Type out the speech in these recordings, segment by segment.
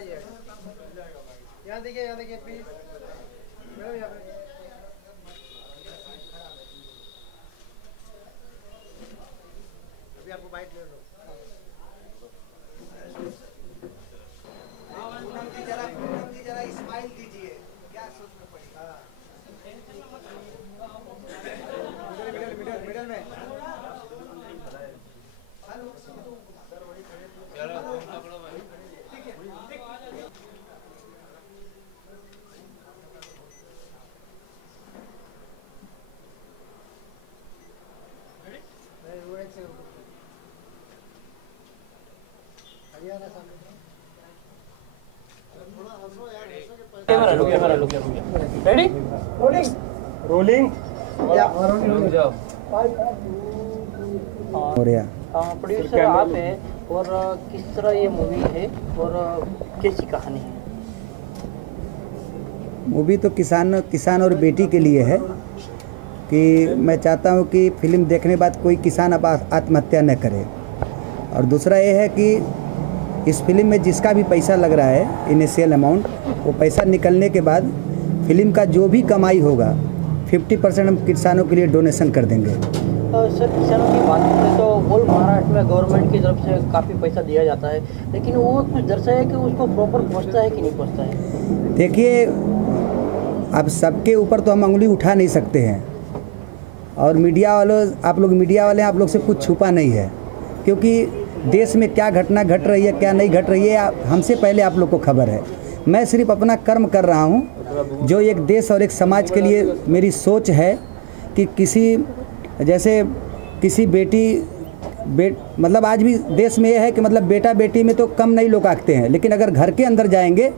यहाँ देखिए please madam यहाँ पे। अभी आपको बाइट ले लो। जरा स्माइल दीजिए, क्या सोच में पड़ी। मिडल में कैमरा लो रेडी रोलिंग प्रोड्यूसर आप हैं और किस तरह ये मूवी है और कैसी कहानी है? मूवी तो किसान और बेटी के लिए है कि मैं चाहता हूं कि फिल्म देखने के बाद कोई किसान अब आत्महत्या न करे। और दूसरा ये है कि इस फिल्म में जिसका भी पैसा लग रहा है इनिशियल अमाउंट, वो पैसा निकलने के बाद फिल्म का जो भी कमाई होगा 50% हम किसानों के लिए डोनेशन कर देंगे। सर किसानों की बात करें तो होल महाराष्ट्र में गवर्नमेंट की तरफ से काफ़ी पैसा दिया जाता है, लेकिन वो कुछ दर्शाया कि उसको प्रॉपर पहुंचता है कि नहीं पहुंचता है? देखिए, अब सबके ऊपर तो हम उंगली उठा नहीं सकते हैं, और मीडिया वालों आप लोग से कुछ छुपा नहीं है, क्योंकि देश में क्या घटना घट रही है क्या नहीं घट रही है हमसे पहले आप लोग को खबर है। मैं सिर्फ अपना कर्म कर रहा हूँ, जो एक देश और एक समाज के लिए मेरी सोच है कि किसी मतलब आज भी देश में यह है कि मतलब बेटा बेटी में तो कम नहीं लोग आंकते हैं, लेकिन अगर घर के अंदर जाएंगे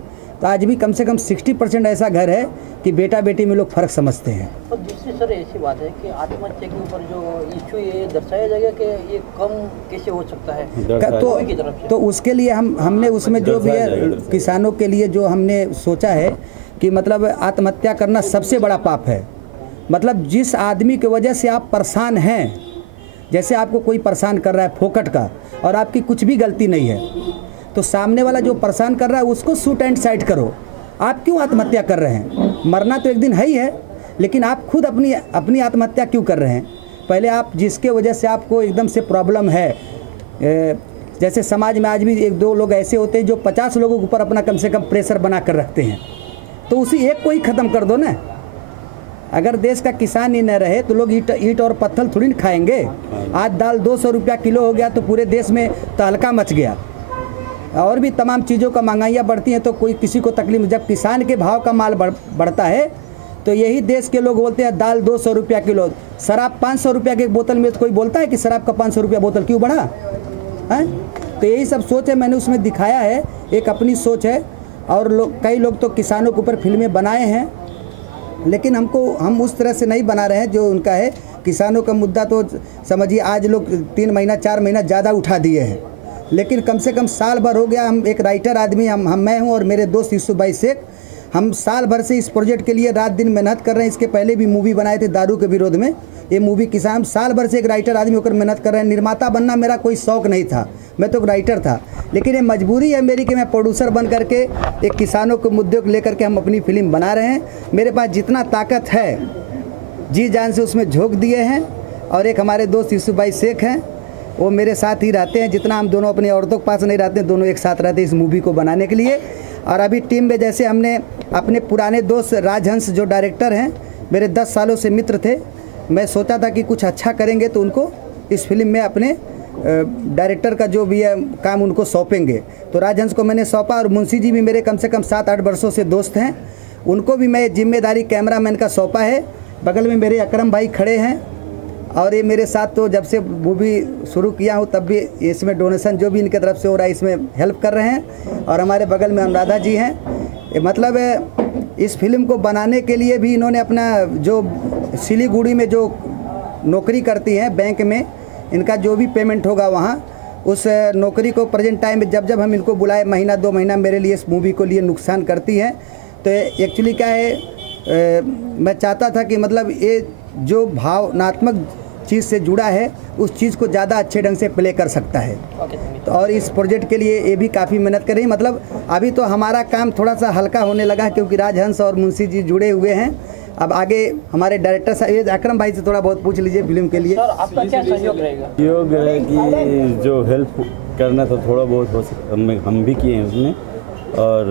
तो आज भी कम से कम 60% ऐसा घर है कि बेटा बेटी में लोग फ़र्क समझते हैं। और दूसरी सर ऐसी बात है कि आत्महत्या के ऊपर जो इश्यू ये दर्शाया जाएगा कि ये कम कैसे हो सकता है तो उसके लिए हमने उसमें जो भी है किसानों के लिए जो हमने सोचा है कि मतलब आत्महत्या करना सबसे बड़ा पाप है। मतलब जिस आदमी की वजह से आप परेशान हैं, जैसे आपको कोई परेशान कर रहा है फोकट का और आपकी कुछ भी गलती नहीं है, तो सामने वाला जो परेशान कर रहा है उसको शूट एंड साइड करो। आप क्यों आत्महत्या कर रहे हैं? मरना तो एक दिन है ही है, लेकिन आप खुद अपनी आत्महत्या क्यों कर रहे हैं? पहले आप जिसके वजह से आपको एकदम से प्रॉब्लम है, जैसे समाज में आज भी एक दो लोग ऐसे होते हैं जो 50 लोगों के ऊपर अपना कम से कम प्रेशर बना कर रखते हैं, तो उसी एक को ही ख़त्म कर दो ना। अगर देश का किसान ही न रहे तो लोग ईंट और पत्थर थोड़ी न खाएंगे। आज दाल 200 रुपया किलो हो गया तो पूरे देश में तहलका मच गया, और भी तमाम चीज़ों का महंगाइयाँ बढ़ती हैं तो कोई किसी को तकलीफ। जब किसान के भाव का माल बढ़ता है तो यही देश के लोग बोलते हैं दाल 200 रुपया किलो, शराब 500 रुपया की बोतल में। तो कोई बोलता है कि शराब का 500 रुपया बोतल क्यों बढ़ा है? तो यही सब सोच है, मैंने उसमें दिखाया है, एक अपनी सोच है। और कई लोग तो किसानों के ऊपर फिल्में बनाए हैं, लेकिन हम उस तरह से नहीं बना रहे हैं जो उनका है। किसानों का मुद्दा तो समझिए आज लोग 3 महीना 4 महीना ज़्यादा उठा दिए हैं, लेकिन कम से कम साल भर हो गया। हम एक राइटर आदमी मैं हूं और मेरे दोस्त यूसुफ भाई शेख, हम साल भर से इस प्रोजेक्ट के लिए रात दिन मेहनत कर रहे हैं। इसके पहले भी मूवी बनाए थे दारू के विरोध में, ये मूवी किसान। साल भर से एक राइटर आदमी होकर मेहनत कर रहे हैं। निर्माता बनना मेरा कोई शौक़ नहीं था, मैं तो एक राइटर था, लेकिन ये मजबूरी है मेरी कि मैं प्रोड्यूसर बन करके एक किसानों के मुद्दे को लेकर के हम अपनी फिल्म बना रहे हैं। मेरे पास जितना ताकत है जी जान से उसमें झोंक दिए हैं। और एक हमारे दोस्त यूसुफ भाई शेख हैं, वो मेरे साथ ही रहते हैं। जितना हम दोनों अपनी औरतों के पास नहीं रहते हैं, दोनों एक साथ रहते हैं इस मूवी को बनाने के लिए। और अभी टीम में जैसे हमने अपने पुराने दोस्त राजहंस जो डायरेक्टर हैं, मेरे 10 सालों से मित्र थे, मैं सोचा था कि कुछ अच्छा करेंगे तो उनको इस फिल्म में अपने डायरेक्टर का जो भी है काम उनको सौंपेंगे। तो राजहंस को मैंने सौंपा, और मुंशी जी भी मेरे कम से कम 7-8 वर्षों से दोस्त हैं, उनको भी मैं जिम्मेदारी कैमरामैन का सौंपा है। बगल में मेरे अकरम भाई खड़े हैं, और ये मेरे साथ तो जब से मूवी शुरू किया हूँ तब भी इसमें डोनेशन जो भी इनके तरफ से हो रहा है इसमें हेल्प कर रहे हैं। और हमारे बगल में अनुराधा जी हैं। मतलब इस फिल्म को बनाने के लिए भी इन्होंने अपना जो सिलीगुड़ी में जो नौकरी करती हैं बैंक में, इनका जो भी पेमेंट होगा वहाँ उस नौकरी को प्रेजेंट टाइम में जब हम इनको बुलाए, महीना 2 महीना मेरे लिए इस मूवी को लिए नुकसान करती हैं। तो एक्चुअली क्या है, मैं चाहता था कि मतलब ये जो भावनात्मक चीज़ से जुड़ा है उस चीज़ को ज़्यादा अच्छे ढंग से प्ले कर सकता है। तो और इस प्रोजेक्ट के लिए ये भी काफ़ी मेहनत कर रही है। मतलब अभी तो हमारा काम थोड़ा सा हल्का होने लगा है क्योंकि राजहंस और मुंशी जी जुड़े हुए हैं। अब आगे हमारे डायरेक्टर साहब अकरम भाई से थोड़ा बहुत पूछ लीजिए फिल्म के लिए। सर आपका क्या सहयोग रहेगा? सहयोग है कि जो हेल्प करना था थोड़ा बहुत हो हम भी किए हैं उसमें, और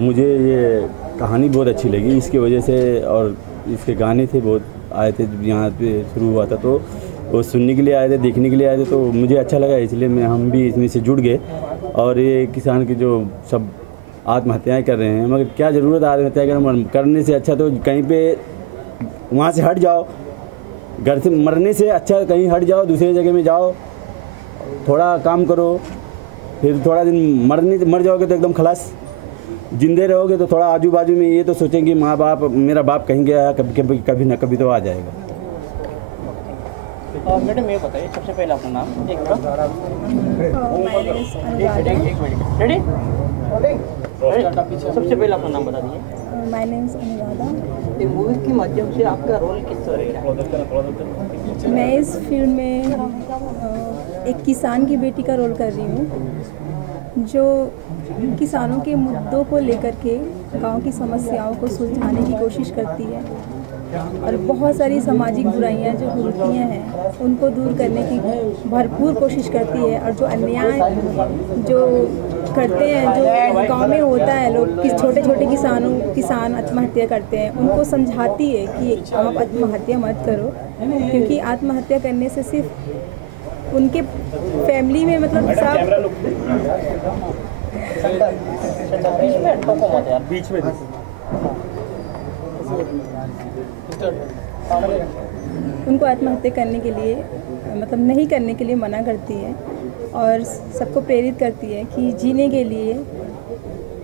मुझे ये कहानी बहुत अच्छी लगी इसकी वजह से, और इसके गाने थे बहुत आए थे यहाँ पे शुरू हुआ था, तो वो सुनने के लिए आए थे, देखने के लिए आए थे, तो मुझे अच्छा लगा इसलिए हम भी इसमें से जुड़ गए। और ये किसान के जो सब आत्महत्याएं कर रहे हैं, मगर क्या ज़रूरत है आत्महत्या करने से अच्छा तो कहीं पे वहाँ से हट जाओ, घर से मरने से अच्छा कहीं हट जाओ, दूसरी जगह में जाओ, थोड़ा काम करो, फिर थोड़ा दिन मर जाओगे तो एकदम खलास, जिंदे रहोगे तो थोड़ा आजू बाजू में ये तो सोचेंगे माँ बाप, मेरा बाप कहीं गया है, कभी ना कभी तो आ जाएगा। मैडम ये बताइए सबसे पहले अपना नाम एक मिनट, सबसे पहले अपना नाम बता दीजिए। My name is Anuradha. Movie के माध्यम से आपका रोल किस तरह का है? मैं इस फिल्म में एक किसान की बेटी का रोल कर रही हूँ जो किसानों के मुद्दों को लेकर के गांव की समस्याओं को सुलझाने की कोशिश करती है और बहुत सारी सामाजिक बुराइयां जो कुरीतियाँ हैं उनको दूर करने की भरपूर कोशिश करती है। और जो अन्याय जो करते हैं, जो गांव में होता है, लोग छोटे छोटे किसान आत्महत्या करते हैं, उनको समझाती है कि आप आत्महत्या मत करो, क्योंकि आत्महत्या करने से सिर्फ उनके फैमिली में मतलब सब बीच में उनको आत्महत्या करने के लिए मतलब नहीं करने के लिए मना करती है और सबको प्रेरित करती है कि जीने के लिए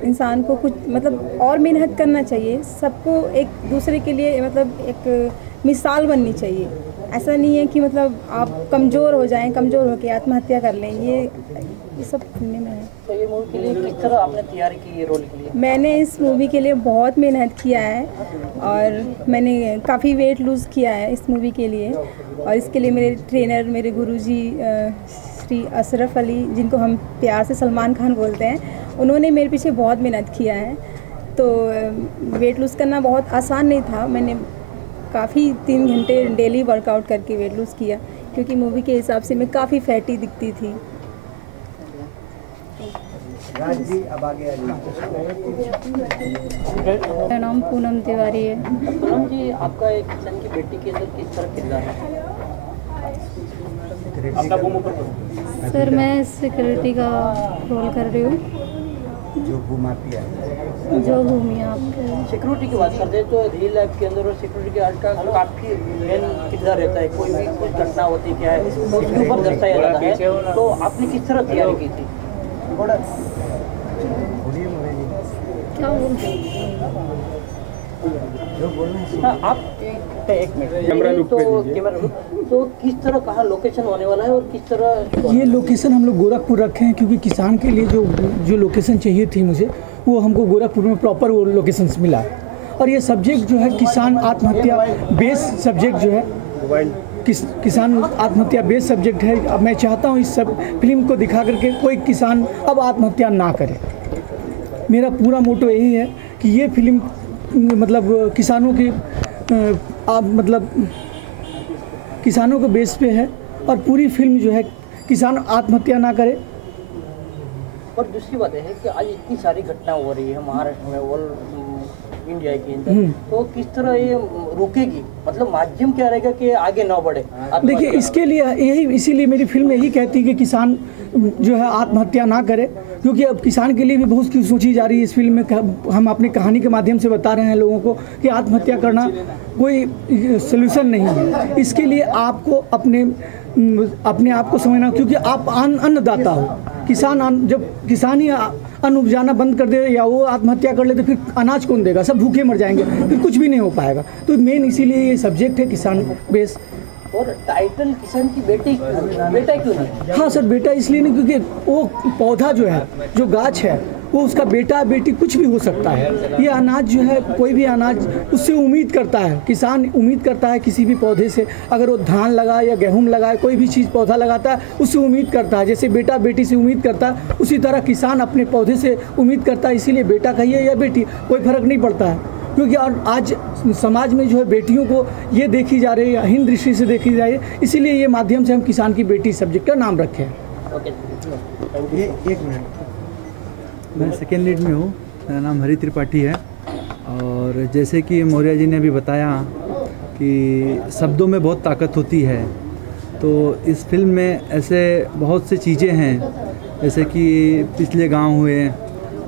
इंसान को कुछ मतलब और मेहनत करना चाहिए, सबको एक दूसरे के लिए मतलब एक मिसाल बननी चाहिए। ऐसा नहीं है कि मतलब आप कमज़ोर हो जाएं, कमज़ोर होकर आत्महत्या कर लें, ये सब सुनने में है। तो ये मूवी के लिए किस तरह आपने तैयारी की है रोल के लिए? मैंने इस मूवी के लिए बहुत मेहनत किया है और मैंने काफ़ी वेट लूज़ किया है इस मूवी के लिए, और इसके लिए मेरे ट्रेनर, मेरे गुरुजी श्री अशरफ अली, जिनको हम प्यार से सलमान खान बोलते हैं, उन्होंने मेरे पीछे बहुत मेहनत किया है। तो वेट लूज़ करना बहुत आसान नहीं था। मैंने काफ़ी 3 घंटे डेली वर्कआउट करके वेट लूज़ किया, क्योंकि मूवी के हिसाब से मैं काफ़ी फैटी दिखती थी। राज जी अब आगे मेरा नाम पूनम तिवारी है। पूनम जी, आपका एक किसान की बेटी के अंदर किस तरह किरदार है? सर मैं सिक्योरिटी का रोल कर रही हूँ, जो भूमाफिया है, जो भूमिया आपके सिक्योरिटी की बात करते हैं तो रियल लाइफ के अंदर और सिक्योरिटी गार्ड का काफ़ी मेन किरदार रहता है। कोई भी कुछ घटना होती है क्या है उसके ऊपर दर्शाया जाता है। तो आपने किस तरह तैयारी की थी? क्या बोलते हाँ, आप एक मिनट कैमरा लुक तो किस तरह कहाँ लोकेशन होने वाला है और किस तरह? ये लोकेशन हम लोग गोरखपुर रखे हैं क्योंकि किसान के लिए जो लोकेशन चाहिए थी मुझे, वो हमको गोरखपुर में प्रॉपर वो लोकेशन मिला। और ये सब्जेक्ट जो है किसान आत्महत्या बेस्ड सब्जेक्ट जो है, किसान आत्महत्या बेस्ड सब्जेक्ट है। अब मैं चाहता हूँ इस सब फिल्म को दिखा करके कोई किसान अब आत्महत्या ना करे। मेरा पूरा मोटो यही है कि ये फिल्म मतलब किसानों की मतलब किसानों के बेस पे है और पूरी फिल्म जो है किसान आत्महत्या ना करे। और दूसरी बात है कि आज इतनी सारी घटना हो रही है महाराष्ट्र में, ऑल इंडिया के अंदर, तो किस तरह ये रुकेगी? मतलब माध्यम क्या रहेगा कि आगे ना बढ़े? देखिए इसके लिए इसीलिए मेरी फिल्म यही कहती है कि किसान जो है आत्महत्या ना करे, क्योंकि अब किसान के लिए भी बहुत कुछ सोची जा रही है इस फिल्म में। हम अपनी कहानी के माध्यम से बता रहे हैं लोगों को कि आत्महत्या करना कोई सलूशन नहीं है। इसके लिए आपको अपने आप को समझना, क्योंकि आप अन्नदाता हो। जब किसान ही अन्न उपजाना बंद कर दे या वो आत्महत्या कर ले तो फिर अनाज कौन देगा? सब भूखे मर जाएंगे, फिर कुछ भी नहीं हो पाएगा। तो मेन इसीलिए ये सब्जेक्ट है किसान बेस। और टाइटल किसान की बेटा क्यों नहीं? हाँ सर, बेटा इसलिए नहीं क्योंकि वो पौधा जो है, जो गाछ है, वो उसका बेटा बेटी कुछ भी हो सकता है। ये अनाज जो है, कोई भी अनाज उससे उम्मीद करता है, किसान उम्मीद करता है किसी भी पौधे से, अगर वो धान लगाए या गेहूँ लगाए, कोई भी चीज़ पौधा लगाता है उससे उम्मीद करता है, जैसे बेटा बेटी से उम्मीद करता है उसी तरह किसान अपने पौधे से उम्मीद करता है। इसीलिए बेटा कहिए या बेटी कोई फर्क नहीं पड़ता है, क्योंकि और आज समाज में जो है बेटियों को ये देखी जा रही है, हीन दृष्टि से देखी जा रही है, इसीलिए ये माध्यम से हम किसान की बेटी सब्जेक्ट का नाम रखे हैं। ये एक मिनट, मैं सेकेंड लीड में हूँ, मेरा नाम हरी त्रिपाठी है। और जैसे कि मौर्य जी ने भी बताया कि शब्दों में बहुत ताकत होती है, तो इस फिल्म में ऐसे बहुत सी चीज़ें हैं, जैसे कि पिछले गांव हुए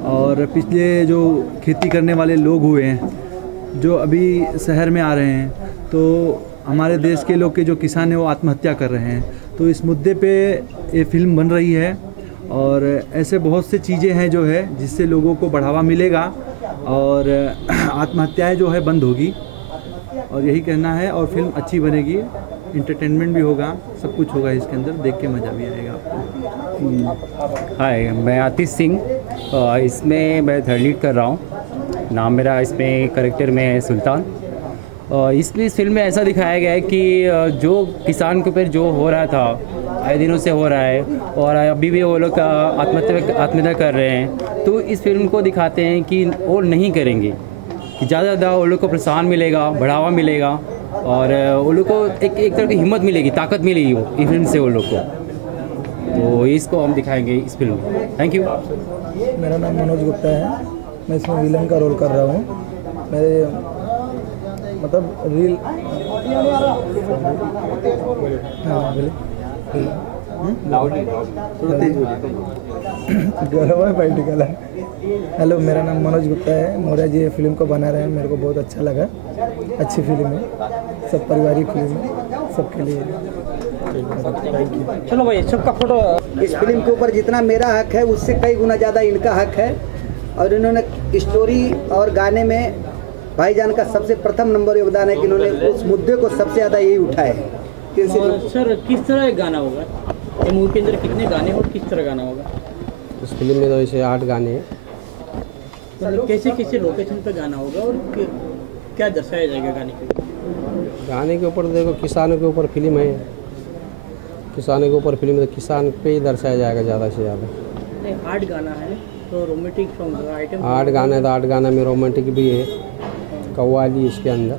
और पिछले जो खेती करने वाले लोग हुए हैं जो अभी शहर में आ रहे हैं, तो हमारे देश के लोग के जो किसान हैं वो आत्महत्या कर रहे हैं, तो इस मुद्दे पे ये फिल्म बन रही है। और ऐसे बहुत से चीज़ें हैं जो है जिससे लोगों को बढ़ावा मिलेगा और आत्महत्याएं जो है बंद होगी, और यही कहना है। और फिल्म अच्छी बनेगी, इंटरटेनमेंट भी होगा, सब कुछ होगा इसके अंदर, देख के मज़ा भी आएगा आपको। हाय, मैं आतिश सिंह, इसमें मैं थर्ड लीड कर रहा हूँ। नाम मेरा इसमें करेक्टर में है सुल्तान। इस फिल्म में ऐसा दिखाया गया है कि जो किसान के ऊपर जो हो रहा था, आए दिनों से हो रहा है और अभी भी वो लोग आत्महत्या कर रहे हैं, तो इस फिल्म को दिखाते हैं कि वो नहीं करेंगे, कि ज़्यादा ज़्यादा वो लोग को प्रोत्साहन मिलेगा, बढ़ावा मिलेगा और वो लोग को एक तरह की हिम्मत मिलेगी, ताकत मिलेगी वो इस फिल्म से वो लोग को। तो इसको हम दिखाएंगे इस फिल्म में। Thank you. मेरा नाम मनोज गुप्ता है, मैं इसमें विलन का रोल कर रहा हूँ। मेरे मतलब रील पॉलिटिकल है। हेलो, मेरा नाम मनोज गुप्ता है। मौर्य जी ये फिल्म को बना रहे हैं, मेरे को बहुत अच्छा लगा। अच्छी फिल्म है, सब पारिवारिक फिल्म है, सबके लिए। चलो भाई, सबका फोटो। इस फिल्म के ऊपर जितना मेरा हक है उससे कई गुना ज़्यादा इनका हक है, और इन्होंने स्टोरी और गाने में भाईजान का सबसे प्रथम नंबर योगदान है कि इन्होंने उस मुद्दे को सबसे ज़्यादा यही उठाए हैं। सर, किस तरह गाना होगा ये मूवी के अंदर, कितने गाने और किस तरह गाना होगा? इस फिल्म में तो ऐसे 8 गाने हैं। मतलब कैसे कैसे लोकेशन पे गाना होगा और क्या दर्शाया जाएगा गाने के? गाने के ऊपर देखो, किसानों के ऊपर फिल्म है, किसानों के ऊपर फिल्म, तो किसान पे ही दर्शाया जाएगा ज़्यादा से ज़्यादा। नहीं, 8 गाना है तो रोमांटिक सॉन्ग आइटम 8 गाने, तो 8 गाना में रोमांटिक भी है, कव्वाली इसके अंदर,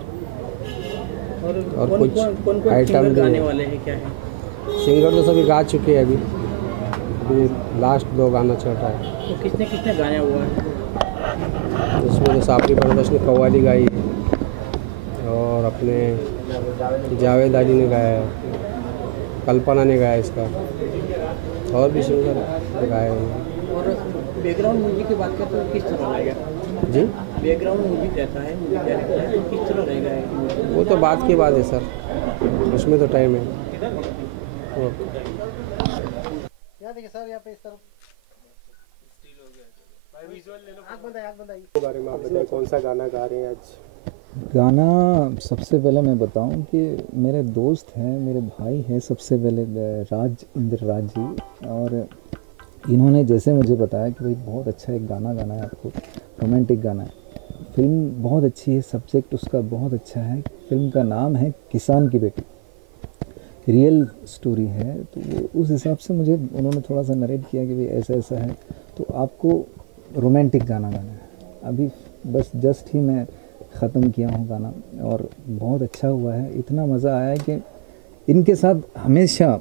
और कुछ आइटम गाने वाले हैं क्या है? सिंगर तो सभी गा चुके हैं, अभी लास्ट 2 गाना चल रहा है। तो कितने कितने गाने हुआ है इसमें? तो सापरी ब्रदर्स ने कव्वाली गाई है और अपने जावेद अली ने गाया है, कल्पना ने गाया इसका, और भी सिंगर गाए हैं। और बैकग्राउंड म्यूजिक की बात करें तो किस तरह रहेगा जी? बैकग्राउंड म्यूजिक रहता है, म्यूजिक डायरेक्टर है, तो किस तरह रहेगा? वो तो बात की बात है सर, उसमें तो टाइम है। यहाँ देखिए सर, यहाँ पे इस तरफ के बारे में आप बताएं, कौन सा गाना गा रहे हैं आज? गाना सबसे पहले मैं बताऊं कि मेरे दोस्त हैं, मेरे भाई हैं, सबसे पहले इंद्र राज जी, और इन्होंने जैसे मुझे बताया कि भाई बहुत अच्छा एक गाना गाना है आपको, रोमांटिक गाना है। फिल्म बहुत अच्छी है, सब्जेक्ट उसका बहुत अच्छा है। फिल्म का नाम है किसान की बेटी, रियल स्टोरी है। तो वो उस हिसाब से मुझे उन्होंने थोड़ा सा नरेट किया कि भाई ऐसा ऐसा है, तो आपको रोमांटिक गाना गाना है। अभी बस जस्ट ही मैं ख़त्म किया हूँ गाना, और बहुत अच्छा हुआ है। इतना मज़ा आया है कि इनके साथ हमेशा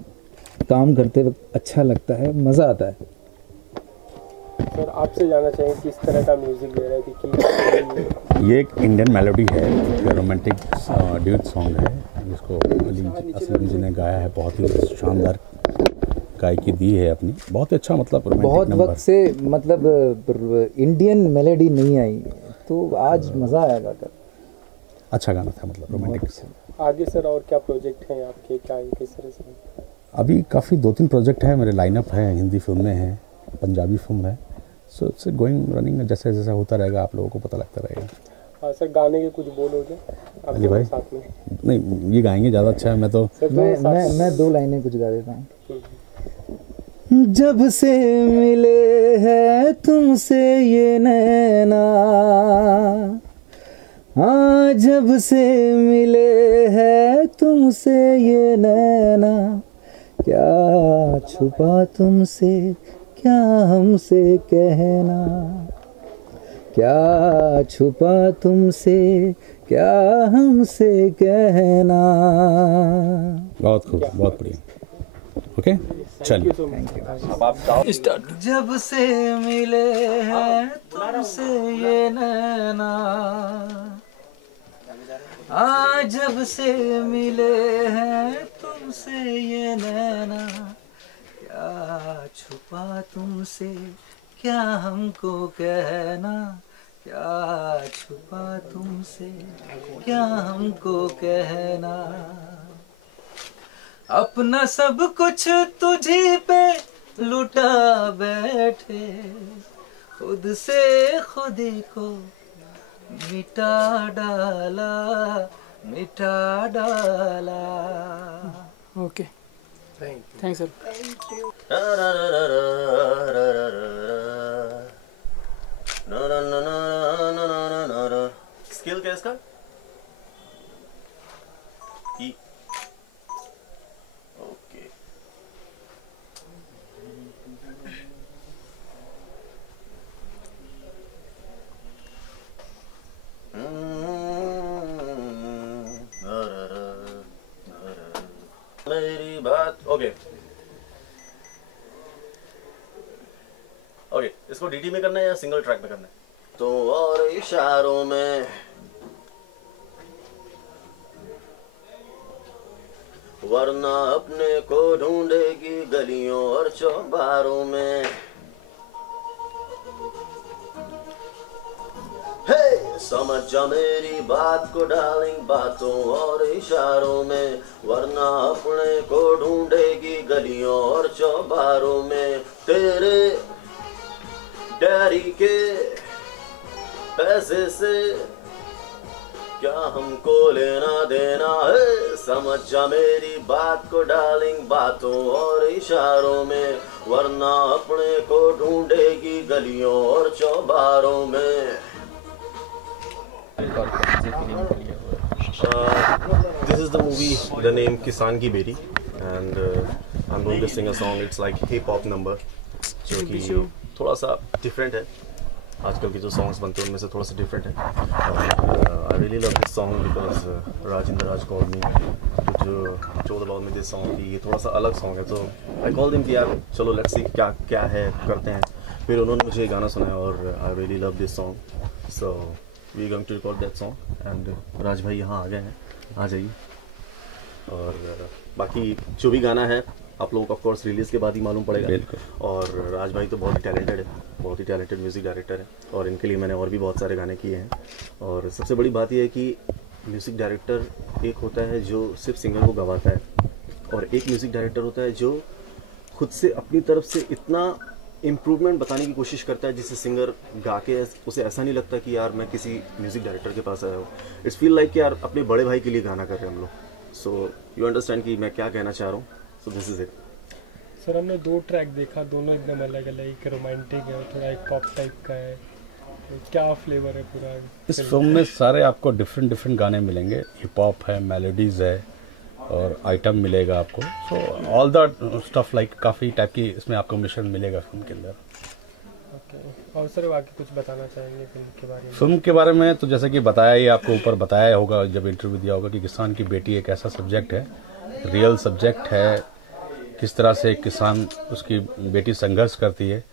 काम करते वक्त अच्छा लगता है, मज़ा आता है। सर, आपसे जानना चाहिए किस तरह का म्यूजिक दे रहे थे कि ये एक इंडियन मेलोडी है, रोमांटिक ड्यूट सॉन्ग है, जिसको असलम जी ने गाया है। बहुत ही शानदार गायकी दी है अपनी, बहुत अच्छा, मतलब बहुत वक्त से मतलब इंडियन मेलोडी नहीं आई, तो आज मज़ा आया गाकर। अच्छा गाना था, मतलब रोमांटिक। आगे सर और क्या प्रोजेक्ट हैं आपके, क्या किस तरह से? अभी काफ़ी 2-3 प्रोजेक्ट है मेरे लाइनअप है, हिंदी फिल्में हैं, पंजाबी फिल्म है। सो इट्स गोइंग रनिंग, जैसे जैसा होता रहेगा आप लोगों को पता लगता रहेगा। हाँ सर, गाने के कुछ बोल हो जाए अली भाई साथ में? नहीं, ये गाएंगे ज़्यादा अच्छा है। मैं 2 लाइनें कुछ गा देता हूँ। जब से मिले हैं तुमसे ये नैना, हाँ जब से मिले हैं तुमसे ये नैना, क्या छुपा तुमसे क्या हमसे कहना, क्या छुपा तुमसे क्या हमसे कहना। बहुत खूब, बहुत बढ़िया। ओके चलिए, जब से मिले हैं तुमसे ये नैना, आज जब से मिले हैं तुमसे ये नैना, क्या छुपा तुमसे क्या हमको कहना, क्या छुपा तुमसे क्या हमको कहना। अपना सब कुछ तुझी पे लुटा बैठे, खुद से खुद को मिटा डाला, मिटा डाला। Okay, thanks sir. स्केल क्या है इसका? ई। ओके। मेरी बात ओके ओके, इसको डीटी में करना है या सिंगल ट्रैक में करना है? तो और इशारों में वरना अपने को ढूंढेगी गलियों और चौबारों में। हे समझ जा मेरी बात को डार्लिंग, बातों और इशारों में, वरना अपने को ढूंढेगी गलियों और चौबारों में। तेरे डैडी के पैसे से क्या हमको लेना देना है, समझ जा मेरी बात को डार्लिंग, बातों और इशारों में, वरना अपने को ढूंढेगी गलियों और चौबारों में। This is the movie, the name किसान की बेटी, and I'm going to sing a song. It's like hip hop number, जो कि थोड़ा सा different है। आजकल के जो सॉन्ग्स बनते हैं उनमें से थोड़ा सा डिफरेंट है। I really love this song because Rajendra Raj called me जो told about me this song कि ये थोड़ा सा अलग सॉन्ग है, तो आई कॉल्ड हिम कि यार चलो लेट्स सी क्या क्या है, करते हैं। फिर उन्होंने मुझे ये गाना सुनाया और I really love this song, so we are going to record that song. And Raj भाई यहाँ आ गए हैं, आ जाइए। और बाकी जो भी गाना है आप लोगों को ऑफ कोर्स रिलीज़ के बाद ही मालूम पड़ेगा। और राज भाई तो बहुत ही टैलेंटेड है, बहुत ही टैलेंटेड म्यूज़िक डायरेक्टर है, और इनके लिए मैंने और भी बहुत सारे गाने किए हैं। और सबसे बड़ी बात यह है कि म्यूज़िक डायरेक्टर एक होता है जो सिर्फ सिंगर को गवाता है, और एक म्यूज़िक डायरेक्टर होता है जो खुद से अपनी तरफ से इतना इम्प्रूवमेंट बताने की कोशिश करता है जिससे सिंगर गा के उसे ऐसा नहीं लगता कि यार मैं किसी म्यूज़िक डायरेक्टर के पास आया हूँ। इट्स फील लाइक कि यार अपने बड़े भाई के लिए गाना कर रहे हैं हम लोग। सो यू अंडरस्टैंड कि मैं क्या कहना चाह रहा हूँ। So this is it. Sir हमने 2 ट्रैक देखा, दोनों एकदम अलग अलग, एक रोमांटिक है, थोड़ा एक पॉप टाइप का है, तो क्या फ्लेवर है पूरा इस फिल्म में? सारे आपको डिफरेंट डिफरेंट गाने मिलेंगे, हिप हॉप है, मेलोडीज है और आइटम मिलेगा आपको। So all the stuff like काफ़ी टाइप की इसमें आपको मिश्रण मिलेगा फिल्म के अंदर। ओके, और सर बाकी कुछ बताना चाहेंगे फिल्म के बारे में? फिल्म के बारे में तो जैसे कि बताया ही आपको ऊपर बताया होगा जब इंटरव्यू दिया होगा कि किसान की बेटी एक ऐसा सब्जेक्ट है, रियल सब्जेक्ट है, किस तरह से किसान उसकी बेटी संघर्ष करती है,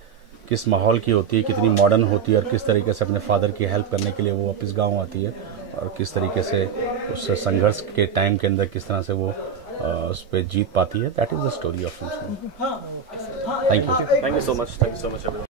किस माहौल की होती है, कितनी मॉडर्न होती है, और किस तरीके से अपने फादर की हेल्प करने के लिए वो वापस गांव आती है, और किस तरीके से उस संघर्ष के टाइम के अंदर किस तरह से वो उस पर जीत पाती है। That is the story of film. Thank you so much.